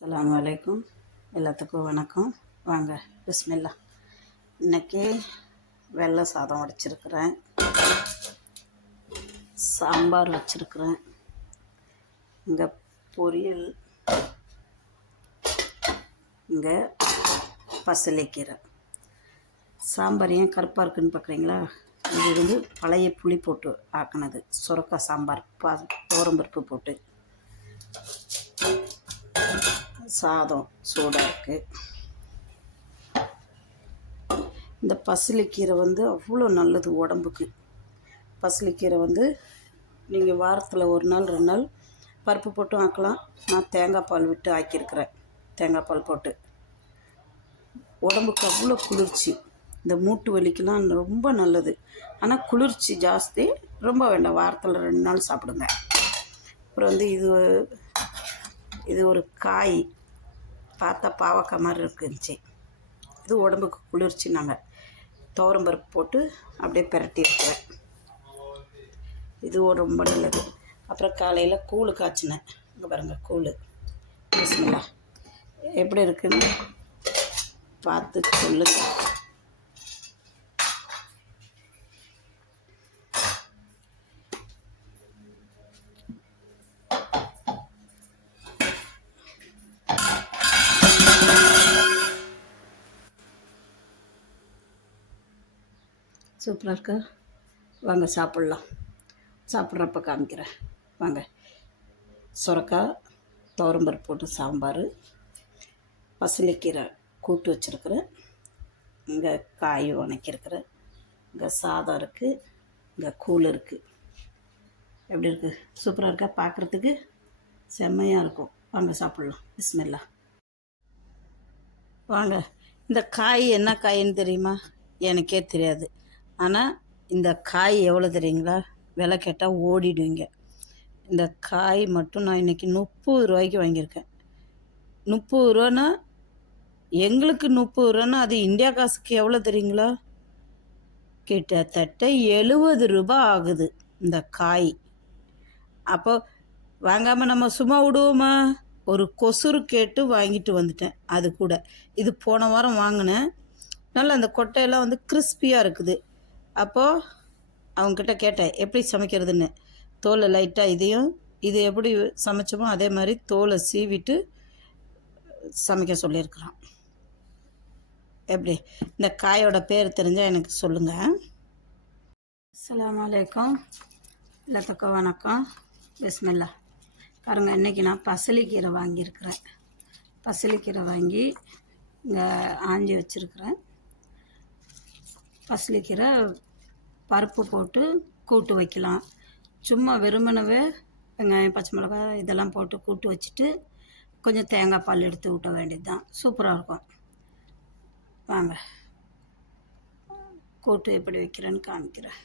அஸ்ஸலாமு அலைக்கும். எல்லாத்துக்கும் வணக்கம். வாங்க பிஸ்மில்லா. இன்றைக்கி வெள்ளை சாதம் வடிச்சிருக்கிறேன், சாம்பார் வச்சுருக்கிறேன், இங்கே பொரியல், இங்கே பசலைக்கீரை. சாம்பார் ஏன் கருப்பாக இருக்குதுன்னு பார்க்குறீங்களா? இது வந்து பழைய புளி போட்டு ஆக்கினது சுரக்காய் சாம்பார், துவரம்பருப்பு போட்டு. சாதம் சூடாக இருக்குது. இந்த பசலைக்கீரை வந்து அவ்வளோ நல்லது உடம்புக்கு. பசலைக்கீரை வந்து நீங்கள் வாரத்தில் ஒரு நாள் 2 நாள் பருப்பு போட்டும் ஆக்கலாம். நான் தேங்காய் பால் விட்டு ஆக்கியிருக்கிறேன். தேங்காய் பால் போட்டு உடம்புக்கு அவ்வளோ குளிர்ச்சி. இந்த மூட்டு வலிக்கெலாம் ரொம்ப நல்லது. ஆனால் குளிர்ச்சி ஜாஸ்தி, ரொம்ப வேண்டாம். வாரத்தில் 2 நாள் சாப்பிடுங்க. அப்புறம் வந்து இது ஒரு காய், பார்த்தா பாவக்காய் மாதிரி இருக்குந்துச்சு. இது உடம்புக்கு குளிர்ச்சி. நாங்கள் துவரம்பருப்பு போட்டு அப்படியே பிரட்டி இருக்கிறேன். இதுவும் ரொம்ப நல்லது. அப்புறம் காலையில் கூழ் காய்ச்சினேன். இங்கே பாருங்கள், கூழ். பிஸ்மில்லா. எப்படி இருக்குன்னு பார்த்து சொல்லுங்க. சூப்பராக இருக்கா? வாங்க சாப்பிட்லாம். சாப்பிட்றப்ப காமிக்கிறேன் வாங்க. சுரக்காய் துவரம்பருப்பு போட்டு சாம்பார், பசலைக்கீரை கூட்டு வச்சுருக்கிறேன், இங்கே காய் வணக்கியிருக்கிறேன், இங்கே சாதம் இருக்குது, இங்கே கூழ் இருக்குது. எப்படி இருக்குது? சூப்பராக இருக்கா? பார்க்குறதுக்கு செம்மையாக இருக்கும். வாங்க சாப்பிட்லாம். பிஸ்மில்லா. வாங்க. இந்த காய் என்ன காயின்னு தெரியுமா? எனக்கே தெரியாது. ஆனால் இந்த காய் எவ்வளோ தெரியுங்களா? விலை கேட்டால் ஓடிடுவீங்க. இந்த காய் மட்டும் நான் இன்றைக்கி 30 ரூபாய்க்கு வாங்கியிருக்கேன். 30 ரூபான்னா, எங்களுக்கு 30 ரூபான்னா அது இந்தியா காசுக்கு எவ்வளோ தெரியுங்களா? கிட்டத்தட்ட 70 ரூபா ஆகுது இந்த காய். அப்போ வாங்காமல் நம்ம சும்மா விடுவோமா? ஒரு கொசுறு கேட்டு வாங்கிட்டு வந்துட்டேன். அது கூட இது போன வாரம் வாங்கினேன். நல்லா அந்த கொட்டையெல்லாம் வந்து கிறிஸ்பியாக இருக்குது. அப்போது அவங்கக்கிட்ட கேட்டேன் எப்படி சமைக்கிறதுன்னு. தோலை லைட்டாக இது எப்படி சமைச்சோமோ அதே மாதிரி தோலை சீவிட்டு சமைக்க சொல்லியிருக்கிறான். எப்படி? இந்த காயோட பேர் தெரிஞ்சால் எனக்கு சொல்லுங்கள். அஸ்ஸலாமு அலைக்கும். எல்லாத்துக்கும் வணக்கம். பிஸ்மில்லா. பாருங்கள், இன்றைக்கி நான் பசலைக்கீரை வாங்கியிருக்கிறேன். பசலைக்கீரை வாங்கி இங்கே ஆஞ்சி வச்சுருக்கிறேன். பசலைக்கீரை பருப்பு போட்டு கூட்டு வைக்கலாம். சும்மா வெறுமனவே வெங்காயம், பச்சை மிளகாய் இதெல்லாம் போட்டு கூட்டு வச்சுட்டு கொஞ்சம் தேங்காய் பால் எடுத்து விட்ட வேண்டியது தான். சூப்பராக இருக்கும். வாங்க கூட்டு எப்படி வைக்கிறேன்னு காமிக்கிறேன்.